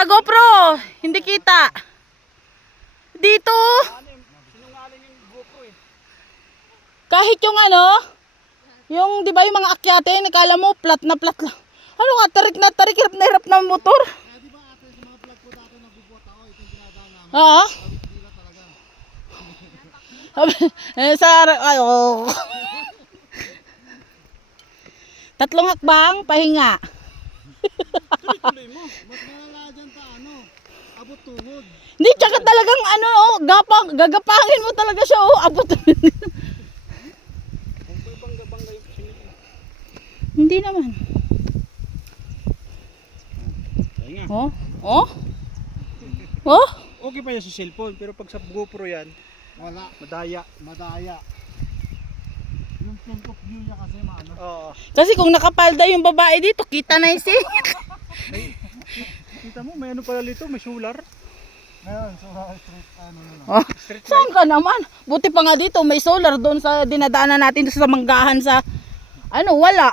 Sa GoPro, hindi kita. Dito. Sinungaling yung GoPro eh. Kahit yung ano, yung di ba yung mga akyate, nakala mo plat na plat lang. Ano nga, tarik na tarik, hirap na motor. Di ba ate, sa mga vlog ko dati nagbubuhat ako, ito yung dinadaan namin. Oo. Dila talaga. Ay, oh. Tatlong hakbang, pahinga. Tuloy mo. Mas malala dyan pa ano, abot tuhod. Hindi, tsaka talagang ano, oh, gagapangin mo talaga siya, oh, abot. Kung may bangga-bangga yung sinili. Hindi naman. Kaya nga. Oh, oh, oh. Okay pa yan sa cellphone, pero pag sa GoPro yan, Wala, madaya. madaya. Yung field of view niya kasi maano. Oo. Kasi kung nakapalda yung babae dito, kita na yung singit. Kita mo, may ano pala dito, may solar. Ngayon, so straight ano na lang. Oh, saan ka naman? Buti pa nga dito, may solar doon sa dinadaanan natin sa manggahan sa, ano, wala.